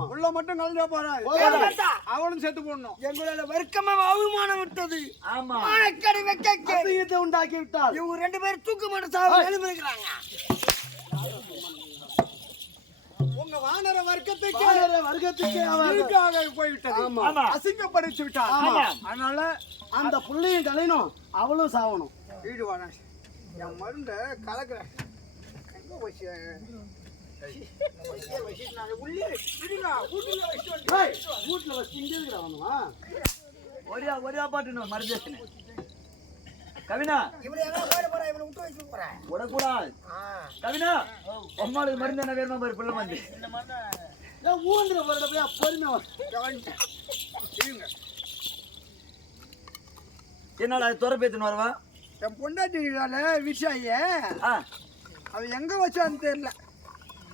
ஆமா. உள்ள மட்டும் கலந்தா போறாது போகாது. அவனும் செத்து போடணும். எங்களோட வர்க்கமா அவமானம் விட்டது. ஆமா. மானக்கடை வைக்க அசிங்கத்தை உண்டாக்கி விட்டால். இவங்க ரெண்டு பேரும் தூக்கு மாட்ட சாவு எழுந்திருக்கிறாங்க உங்க வானர வர்க்கத்துக்கு வானர வர்க்கத்துக்கே அவன் இருக்காக போய்விட்டது ஆமா. ஆமா. அசிங்கப்படுத்தி விட்டார். ஆமா. அதனால அந்த புள்ளையும் கலையணும். அவளும் சாவணும். வீடு வாடா. என் மருந்த கலக்குறேன். எங்க இருங்க வீட்டுல வச்சு வந்து ஏய், வீட்டுல வச்சு இங்கே இருக்கிற அவனுமா ஒரே ஒரே பாட்டு மருந்து கவினா விடக்கூடாது. கவினா அம்மாளுக்கு மருந்து என்ன வேணுமா பாரு பிள்ளை ஏன் ஊந்திர போறத போய் என்னடா துறை பேத்துன்னு வரவா என் பொண்டாட்டினால விஷாய ஆ. அவன் எங்க வச்சான்னு தெரியல.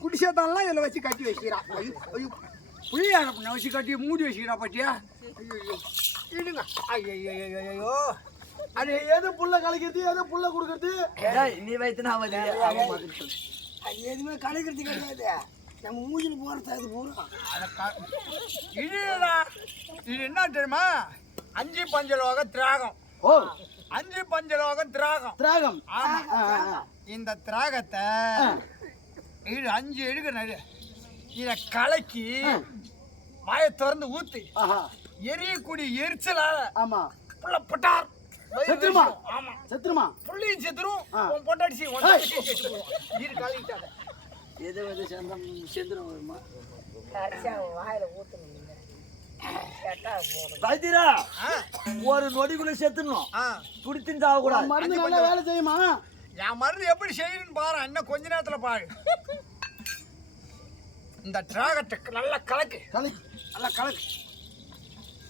குடிசைத்தான்லாம் இதில் வச்சு கட்டி வச்சுக்கிறான் ஐயோ ஐயோ. புளியா வச்சு கட்டி மூடி வச்சுக்கிறா பாட்டியா ஐயோ இருங்க ஐயோ ஐயோ அது எது புள்ள கலைக்கிறது எது புள்ள கொடுக்கறது? நீ வைத்துனா அவன் அவன் மாதிரி சொல்லு. அது எதுவுமே கலைக்கிறது கிடையாது. நம்ம மூஞ்சில போறது அது பூரா. இதுடா இது என்ன தெரியுமா? அஞ்சு பஞ்சலோக திராகம். ஓ. அஞ்சு பஞ்சலோக திராகம். திராகம். ஆமா. இந்த திராகத்தை இது அஞ்சு எடுக்கணும் இதை கலக்கி வாயை திறந்து ஊத்து. ஆஹா. எரியக்கூடிய எரிச்சலால ஆமா. புள்ள பட்டார். செத்துருமா? ஆமா. செத்துருமா? புள்ளியும் செத்துரும். ஆ. உன் பொண்டாடிச்சு. இரு கலக்கிட்டாங்க எது எது சேர்ந்தம் சேர்ந்துடும் வருமா வாயில ஊத்தணும் ஒரு நொடிக்குள்ள செத்துடணும். ஆ. துடித்துன்னு சாகக்கூடாது. மருந்து நல்லா வேலை செய்யுமா? என் மருந்து எப்படி செய்யணும்னு பாரு இன்னும் கொஞ்ச நேரத்துல பாரு. இந்த டிராகத்தை நல்லா கலக்கு. கலை நல்லா கலக்கு.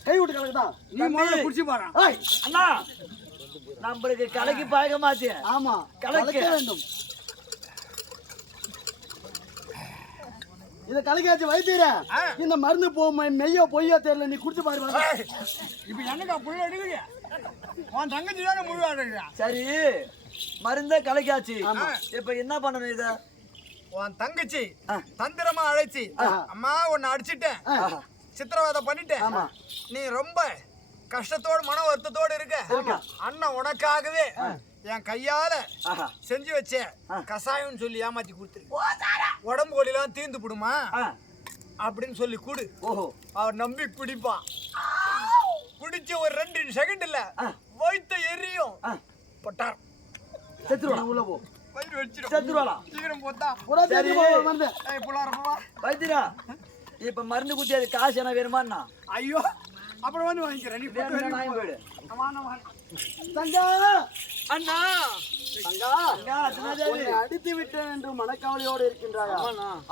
கை விட்டு கலக்குதா? நீ முதல்ல குடிச்சு பாரு. அண்ணா நம்மளுக்கு கலக்கி பழக மாட்டேன் ஆமா கலக்கு. கலக்க வேண்டும். இத கலக்காச்சு வைத்தியர. இந்த மருந்து போ மெய்யோ பொய்யோ தெரியல நீ குடிச்சு பாரு இப்ப என்னக்கா புள்ள எடுக்குறியா உன் தங்கச்சி தானே முழு ஆடுறியா சரி. மருந்த கலக்காச்சு. இப்ப என்ன பண்ணணும் இத உன் தங்கச்சி. தந்திரமா அழைச்சி. அம்மா உன்னை அடிச்சிட்டேன். சித்திரவதை பண்ணிட்டேன். நீ ரொம்ப கஷ்டத்தோடு மன வருத்தத்தோடு இருக்க. அண்ணன் உனக்காகவே என் கையால. செஞ்சு வச்சேன் கசாயம்னு சொல்லி ஏமாத்தி கொடுத்துரு உடம்பு வலிலாம் தீர்ந்து போடுமா. அப்படின்னு சொல்லி குடு அவர் நம்பி குடிப்பான் குடிச்ச ஒரு ரெண்டு செகண்ட் இல்ல. வயித்த எரியும். பொட்டார் செத்துருவாளா? உள்ள போ. இப்ப மருந்து குத்தி அது காசு என்ன வேணுமாண்ணா ஐயோ அப்புறம் வந்து வாங்கிக்கிறேன். அண்ணா. அடித்து விட்டேன் என்று மனக்கவலையோடு இருக்கின்றாயா?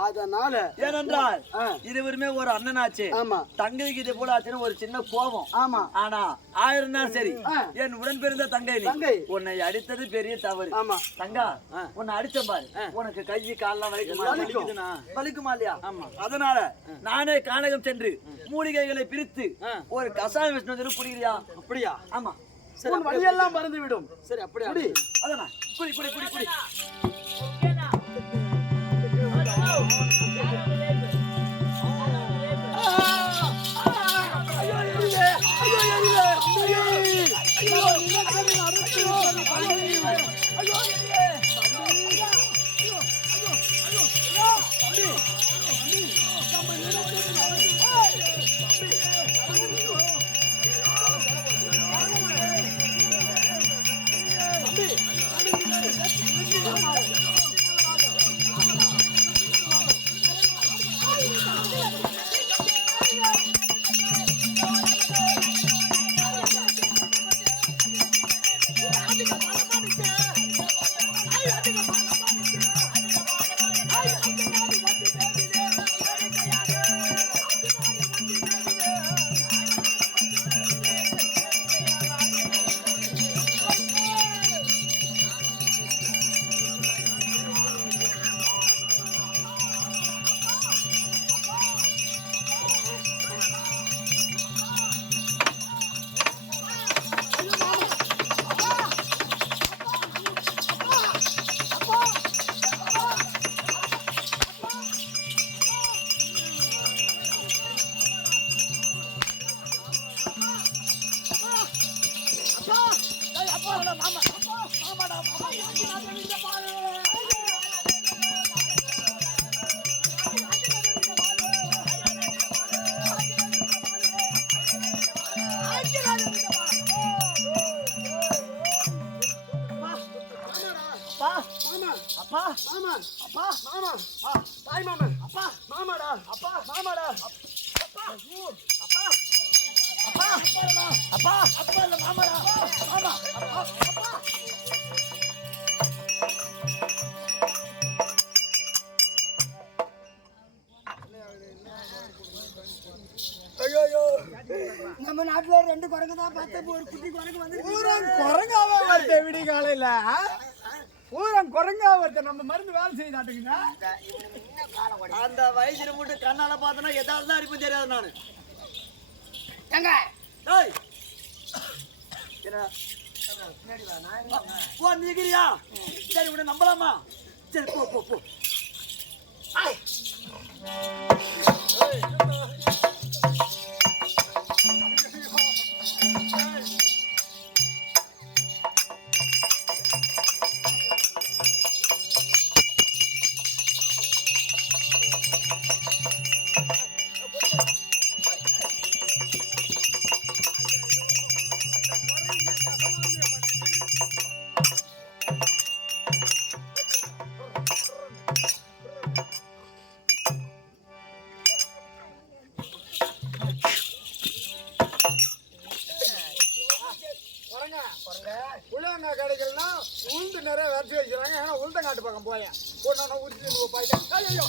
அதனால ஏனென்றால். இருவருமே ஒரு அண்ணனாச்சு. ஆமா. தங்கைக்கு இது போல ஆச்சுன்னு ஒரு சின்ன கோபம். ஆமா. ஆனா ஆயிரம் தான் சரி. என் உடன் பிறந்த தங்கை நீ. உன்னை அடித்தது பெரிய தவறு. ஆமா. தங்கா உன்னை அடிச்ச பாரு. உனக்கு கை கால்லாம் வலிக்குமா? வலிக்கும். இல்லையா? அதனால நானே கானகம் சென்று மூலிகைகளை பிரித்து ஒரு கசாயம் விஷ்ணு குடிக்கிறியா அப்படியா? ஆமா. உன் வழியெல்லாம் மறந்து விடும் சரி அப்படியா குடி. அதானா? குடி குடி குடி குடி. அப்பா மாமா அப்பா மாமா அப்பா தாய் மாமன் அப்பா மாமாடா அப்பா மாமாடா அப்பா அப்பா அப்பா அப்பா அப்பா இல்ல மாமாடா மாமா அப்பா ஐயோ நம்ம நாட்டுல ரெண்டு குரங்கு தான் பார்த்தேன் ஒரு குட்டி குரங்கு வந்து பூரம் குரங்காவே வருது விடி காலையில பூரம் குரங்கா வருது நம்ம மருந்து வேலை செய்தாட்டுக்குங்க அந்த வயசுல மட்டும் கண்ணால பார்த்தனா எதாவது தான் அடிப்பு தெரியாது நான். எங்க டேய் என்ன? போ நீகிரியா சரி உன்னை நம்பலாமா? சரி போ போ போ. உளுந்தங்க நிறைய வரைச்சி வச்சுறாங்க ஏன்னா உளுந்தங்காட்டு பக்கம் போயேன். ஒன்று உரிச்சு போயிட்டேன் ஐயோ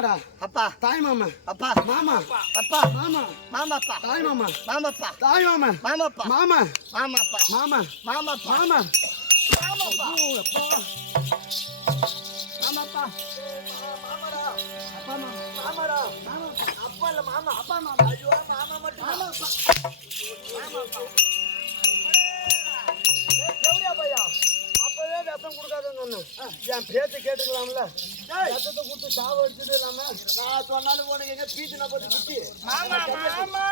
மாமாடா. அப்பா. தாய் மாமா. அப்பா. மாமா. அப்பா. மாமா. மாமாப்பா. தாய் மாமா. மாமாப்பா. தாய் மாமா. மாமாப்பா. மாமா. மாமாப்பா. மாமா. மாமா. மாமாப்பா. அப்பா மாமாப்பா. மாமாடா அப்பா மாமா. மாமாடா. அப்பா இல்ல மாமா. அப்பா மாமா. ஐயோ மாமா மட்டும் எப்படியா பையா. அப்பவே விஷம் கொடுக்காதுன்னு சொன்னேன். என் பேச்சு கேட்டுக்கலாம்ல. விஷத்தை கொடுத்து சாவு அடிச்சது இல்லாம நான் சொன்னாலும் உனக்கு எங்க பீச்சு நான் போட்டு குத்தி மாமா மாமா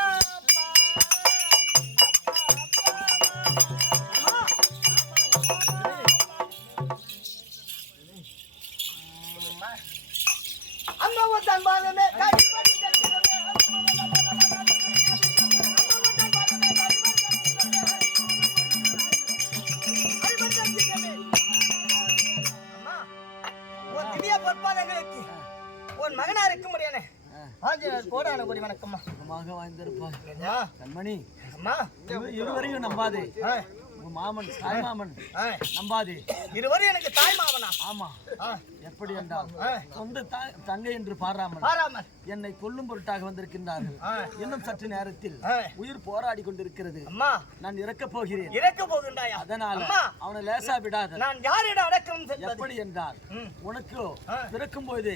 கோடி வணக்கம்மா. மக வாய்ந்திருப்பா ஐயா, கண்மணி அம்மா. இரு- இருவரையும் நம்பாதே. மாமன் தாய் மாமன் நம்பாதே. இருவரும் எனக்கு தாய் மாமனா ஆமா எப்படி என்றால் சொந்த தங்கை என்று பாராமல் பாராமல். என்னை கொல்லும் பொருட்டாக வந்திருக்கின்றார்கள். இன்னும் சற்று நேரத்தில் உயிர் போராடி கொண்டிருக்கிறது. அம்மா. நான் இறக்கப் போகிறேன். இறக்க போகின்றாயா? அதனால அவனை லேசா விடாத. நான் யாரிடம் அடக்கம் எப்படி என்றால். உனக்கு. பிறக்கும் போது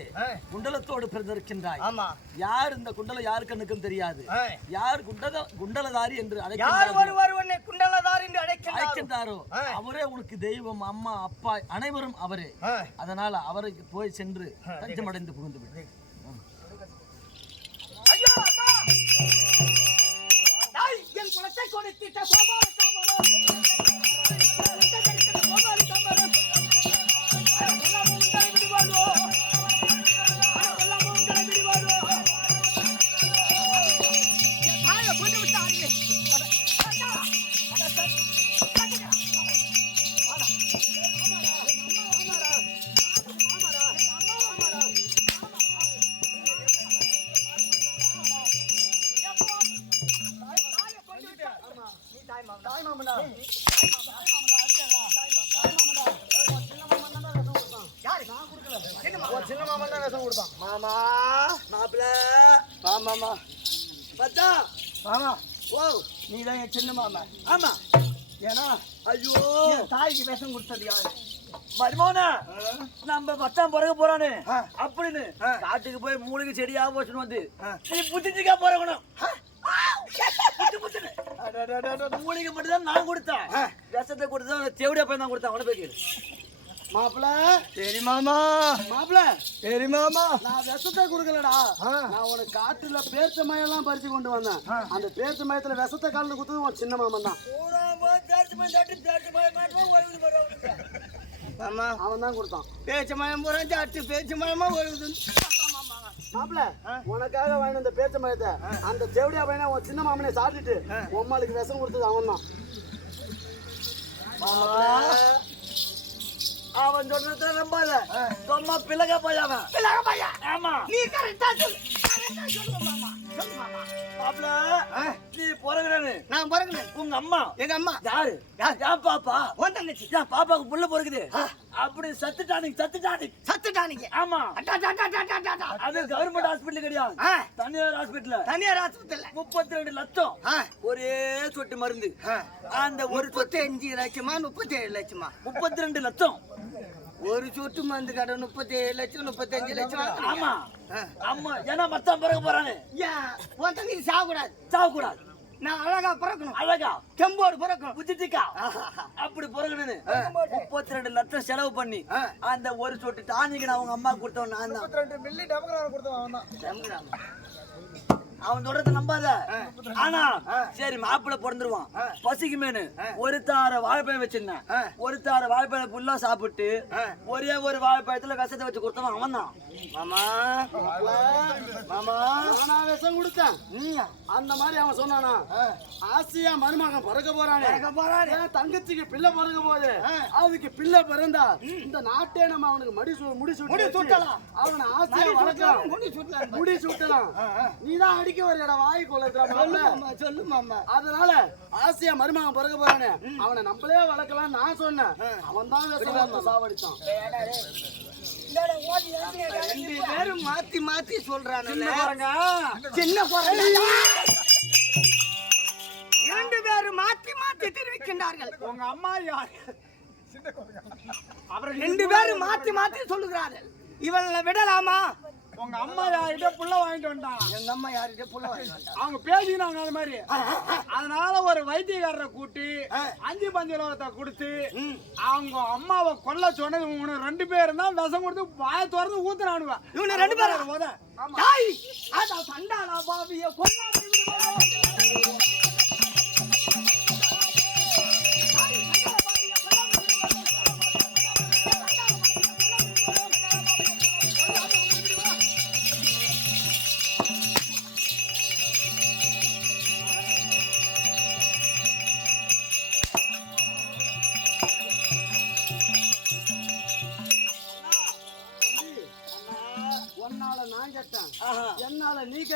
குண்டலத்தோடு பிறந்திருக்கின்றாய். யார் இந்த குண்டல யார் கண்ணுக்கும் தெரியாது. யார் குண்டல குண்டலதாரி என்று அழைக்கின்றார். அவரே உனக்கு தெய்வம் அம்மா அப்பா அனைவரும் அவரே. அதனால அவரை போய் சென்று தஞ்சமடைந்து புகுந்து விடு. கொடுத்திட்ட கோபால மாமா ஓ நீ தான் என் சின்ன மாமா. ஆமா. ஏன்னா ஐயோ. என் தாய்க்கு விஷம் கொடுத்தது யாரு? மருமோனா நம்ம மச்சான் பிறகு போறானு. அப்படின்னு. காட்டுக்கு போய் மூலிகை செடியா போச்சுன்னு வந்து. நீ புத்திச்சிக்கா போறவனும் மூலிகை மட்டும் தான் நான் கொடுத்தேன். விஷத்தை கொடுத்தா தேவடியா பையன் தான் கொடுத்தேன். அவனை போய் மாப்பிள. சரி மாமா. மாப்பிள. சரி மாமா. நான் விஷத்தை கொடுக்கலடா. நான் உனக்கு காட்டுல பேச்ச மயம்லாம் பறிச்சு கொண்டு வந்தேன். அந்த பேச்ச மயத்துல விஷத்தை கலந்து கொடுத்தது உன் சின்ன மாமன் தான். அவன் தான் கொடுத்தான். பேச்சு மயம் போறேன் சாட்டு பேச்சு மயமா வருது மாப்பிள உனக்காக வாங்கின அந்த பேச்ச மயத்தை அந்த செவடியா பையனை உன் சின்ன மாமனை சாப்பிட்டுட்டு உம்மாளுக்கு விஷம் கொடுத்தது அவன் தான் அவன் சொல்றத நம்பாத. சும்மா பிள்ளைக போயாவன் பிள்ளைக பையா ஆமா. நீ கரெக்டா சொல்லு கரெக்டா சொல்லு மாமா. நீ பிறகுறானு நான் பிறகுனேன் உங்க அம்மா. எங்க அம்மா? யாரு? என் பாப்பா? உன் தங்கச்சி. என் பாப்பாக்கு புள்ள பிறகுது அப்படி சத்துட்டானுங்க சத்துட்டானுங்க. சத்துட்டானிங்க. ஆமா. அது கவர்மெண்ட் ஹாஸ்பிட்டல் கிடையாது தனியார் ஹாஸ்பிட்டல் தனியார் ஆஸ்பத்திரியில முப்பத்தி ரெண்டு லட்சம். ஒரே சொட்டு மருந்து. அந்த ஒரு முப்பத்தி அஞ்சு லட்சமா முப்பத்தி ஏழு லட்சமா? முப்பத்தி ரெண்டு லட்சம். ஒரு சொட்டு மருந்து கடை முப்பத்தி ஏழு லட்சம் முப்பத்தி அஞ்சு லட்சம் ஆமா. ஆமா. ஏன்னா மச்சான் பிறகு போறானு. ஏன் உன் தங்கச்சி சாகக்கூடாது சாகக்கூடாது நான் அழகா பிறக்கணும். அழகா? கெம்போடு பிறக்கணும். புத்திட்டிக்கா அப்படி பிறகுனு முப்பத்தி ரெண்டு லட்சம் செலவு பண்ணி ஆ. அந்த ஒரு சொட்டு டானிக்கு நான் அவங்க அம்மா கொடுத்தவன் நான் தான். ரெண்டு மில்லி டபுள் கொடுத்தவன் அவன் தான். அவன் சொல்றத நம்பாத. ஆனா சரி மாப்பிள்ளை பிறந்துருவான். பசிக்குமேனு. ஒரு தார வாழைப்பழம் வச்சிருந்தேன். ஒரு தார வாழைப்பழம் ஃபுல்லா சாப்பிட்டு. ஒரே ஒரு வாழைப்பழத்துல விஷத்தை வச்சு கொடுத்தவன் அவன் தான். மாமா. மாமா. நானா விஷம் கொடுத்தேன். அந்த மாதிரி அவன் சொன்னானா? ஆசையா மருமகன் பிறக்க போறானே. பிறக்க போறானே. என் தங்கச்சிக்கு பிள்ளை பிறக்க போகுது? அதுக்கு பிள்ளை பிறந்தா இந்த நாட்டே நம்ம அவனுக்கு மடி சு முடி சுட்டி முடி சுட்டலாம். அவனை ஆசையா வளர்க்கலாம். முடி சுட்டலாம். முடி சுட்டலாம். நீ தான் அடிக்க மாமா. சொல்லு மாமா அதனால ஆசையா மருமகன் பிறக்க போறானே. அவனை நம்மளே வளர்க்கலாம் நான் சொன்னேன். அவன் தான் சாவடிச்சான். ரெண்டு பேரும் மாத்தி மாத்தி சொல்றானுல்ல பாருங்க சின்ன குரங்கு? இரண்டு பேரும் மாத்தி மாத்தி தெரிவிக்கின்றார்கள். உங்க அம்மா யார்? அப்புறம் ரெண்டு பேரும் மாத்தி மாத்தி சொல்லுகிறார்கள். இவனை விடலாமா? உங்க அம்மா யார்கிட்ட புள்ள வாங்கிட்டு வந்தான் எங்க அம்மா யார்கிட்ட புள்ள வாங்கிட்டு வந்தா? அவங்க பேசினாங்க அது மாதிரி. அதனால ஒரு வைத்தியக்காரரை கூட்டி அஞ்சு பஞ்சலோகத்தை கொடுத்து அவங்க அம்மாவை கொல்ல சொன்னது இவங்க ரெண்டு பேரும் தான் விஷம் கொடுத்து வாய திறந்து ஊத்துறானுவ இவனு ரெண்டு பேரும் அதான் சண்டாளா பாவிய கொல்லாமல்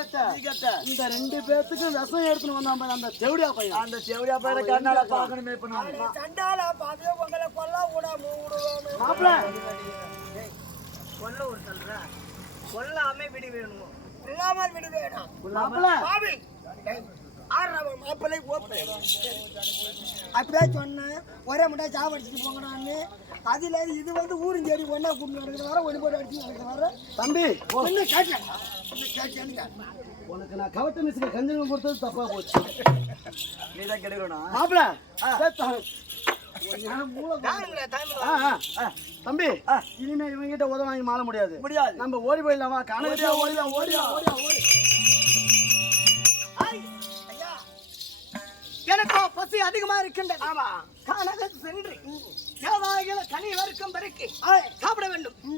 கேட்ட. நீ கேட்ட. இந்த ரெண்டு பேத்துக்கும் விஷம் எடுத்துன்னு வந்தான் பாரு அந்த செவடியா பையன். அந்த செவடியா பையன கண்ணால பாக்கணுமே இப்ப நான் உங்களை கொல்ல விடாம விடுவானோ? மாப்பிள. கொல்ல ஒரு சொல்ற. கொல்லாம விடு வேணும் கொல்லாமல் விடு வேணும் மாப்பிள மாப்பிள்ளை ஓப்பு அப்படியே சொன்னேன். ஒரே முட்டை சாவடிச்சுட்டு போங்கடான்னு. அதுல இது வந்து ஊரும் சரி ஒன்னா கூட்டு நடக்கிற வர ஒளி போட்டு அடிச்சு நடக்கிற வர. தம்பி ஒண்ணு கேட்டேன் ஒண்ணு கேட்டேன்னு உனக்கு நான் கவட்ட மிஸ்க்கு கஞ்சகம் கொடுத்தது தப்பா போச்சு. நீ தான் கெடுக்கணும் மாப்பிள ஆ, ஆ, ஆ. தம்பி இனிமே இவங்கிட்ட உதவ வாங்கி மாற முடியாது. முடியாது. நம்ம ஓடி போயிடலாமா? கனகத்தியா ஓடிடலாம் ஓடிடலாம் ஓடிடலாம் ஓடி எனக்கோ பசி அதிகமா இருக்கின்றது. ஆமா. கனகம் சென்று. தேவாயில கனி வறுக்கும் வரைக்கும் சாப்பிட வேண்டும்.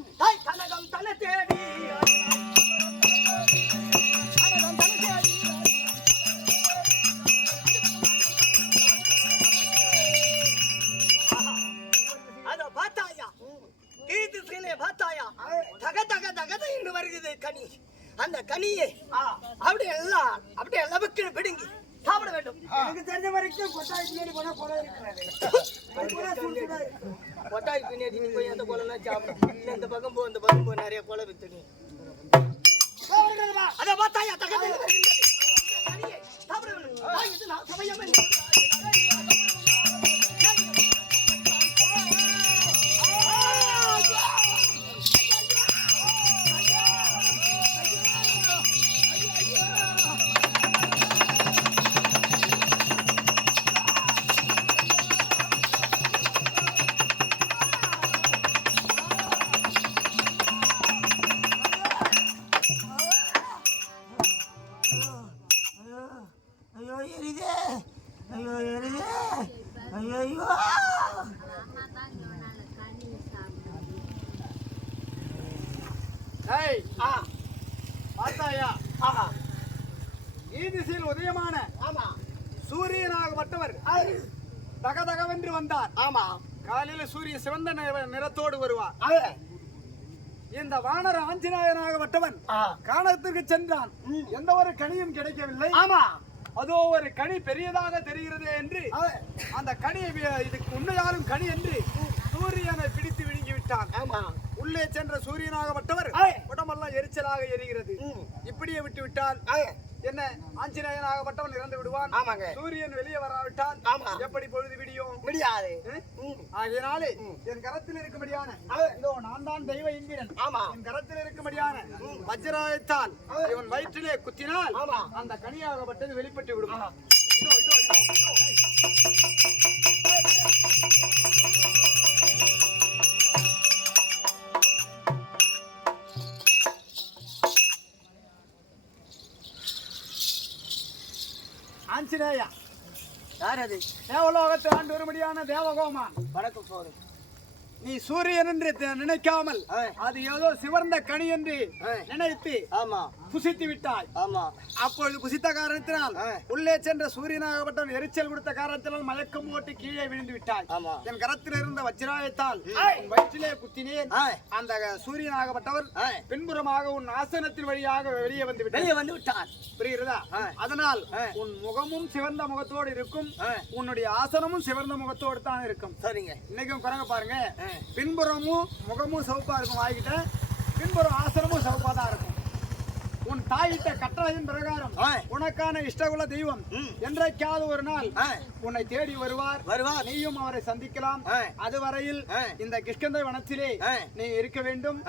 கனியை சாப்பிட வேண்டும் தாய் பார்த்தாயா? ஆஹா. ஈதிசையில் உதயமான ஆமா. சூரியனாகப்பட்டவர் ஐ, தகதகவென்று வந்தார். ஆமா. காலையில சூரிய சிவந்த நிற- நிறத்தோடு வருவார். இந்த வானர ஆஞ்சநாயனாகப்பட்டவன் ஆ, காணகத்திற்கு சென்றான். எந்த ஒரு கனியும் கிடைக்கவில்லை. ஆமா. அதோ ஒரு கனி பெரியதாக தெரிகிறது என்று அந்த கனியை வி- இதுக்கு உண்மையாலும் கனி என்று சூரியனை பிடித்து விழுங்கி விட்டான். ஆமா. உள்ளே சென்ற சூரியனாகப்பட்டவர். உடம்பெல்லாம் எரிச்சலாக எரிகிறது. இப்படியே விட்டு விட்டால் என்ன? ஆஞ்சநேயனாகப்பட்டவன் இறந்து விடுவான். ஆமாங்க. சூரியன் வெளியே வராவிட்டால். எப்படி பொழுது விடியும்? முடியாது ஆகையினாலே என் கரத்தில் இருக்கும்படியான இதோ நான் தான் தெய்வ இந்திரன். ஆமா. என் கரத்தில் இருக்கும்படியான வஜ்ராயத்தால் இவன் வயிற்றிலே குத்தினால். அந்த கனியாகப்பட்டது வெளிப்பட்டு விடும். இதோ இதோ இதோ ஆஞ்சநேயா யார் அது? தேவலோகத்தை ஆண்டு வரும்படியான தேவகோமான். வணக்கம் சோறு நீ சூரியன் என்று நினைக்காமல். அது ஏதோ சிவந்த கனி என்று. நினைத்து ஆமா புசித்து விட்டாய் ஆமா அப்பொழுது புசித்த காரணத்தினால். உள்ளே சென்ற சூரியனாகப்பட்டவன் எரிச்சல் கொடுத்த காரணத்தினால் மயக்கம் போட்டு கீழே விழுந்து விட்டாய் ஆமா. என் கரத்தில் இருந்த வச்சிராயத்தால் வயிற்றிலே குத்தினேன். அந்த சூரியனாகப்பட்டவர். பின்புறமாக உன் ஆசனத்தின் வழியாக வெளியே வந்து விட்டார் வெளியே வந்து விட்டான் புரிகிறதா. அதனால். உன் முகமும் சிவந்த முகத்தோடு இருக்கும். உன்னுடைய ஆசனமும் சிவந்த முகத்தோடு தான் இருக்கும் சரிங்க இன்னைக்கும் குரங்க பாருங்க. பின்புறமும் முகமும் சிவப்பா இருக்கும் வாய்கிட்ட பின்புறம் ஆசனமும் சிவப்பா தான் இருக்கும் உன் தாயிட்ட கட்டளையின் பிரகாரம். உனக்கான இஷ்டகுல தெய்வம். என்றைக்காவது ஒரு நாள். உன்னை தேடி வருவார் வருவார் நீயும் அவரை சந்திக்கலாம். அதுவரையில். இந்த கிஷ்கந்தை வனத்திலே. நீ இருக்க வேண்டும்.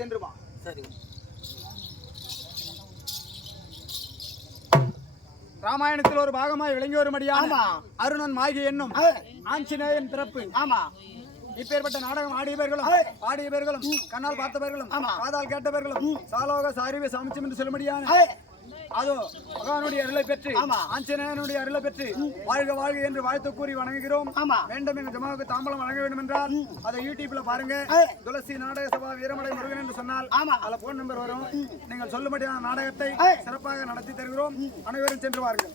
சென்று வா சரிங்க ராமாயணத்தில் ஒரு பாகமாய் விளங்கி வரும்படியான. அருணன் மாகி என்னும். ஆஞ்சநேயன் பிறப்பு ஆமா இப்பேற்பட்ட நாடகம் ஆடியவர்களும் ஆ. பாடியவர்களும் கண்ணால் பார்த்தவர்களும். காதால் கேட்டவர்களும் சாலோக சாரிவை சமைச்சம் என்று சொல்லும்படியான ஐ, அதோ பகவானுடைய அருளை பெற்று. ஆஞ்சநேயனுடைய அருளை பெற்று வாழ்க வாழ்க என்று வாழ்த்து கூறி வணங்குகிறோம். வேண்டும் எங்க ஜமாவுக்கு தாம்பலம் வழங்க வேண்டும் என்றால் அதை யூடியூப்ல பாருங்க. துளசி நாடக சபா வீரமடை முருகன் என்று சொன்னால். அதுல போன் நம்பர் வரும் நீங்கள் சொல்லும்படியான நாடகத்தை. சிறப்பாக நடத்தி தருகிறோம் அனைவரும் சென்று வாருங்கள்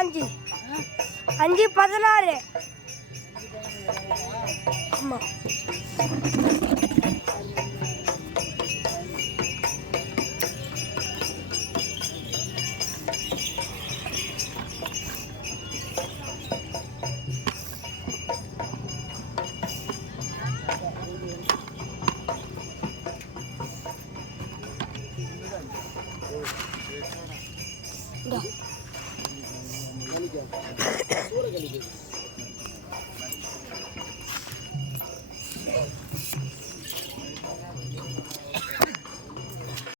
பாஞ்சு அஞ்சு பதினாறு.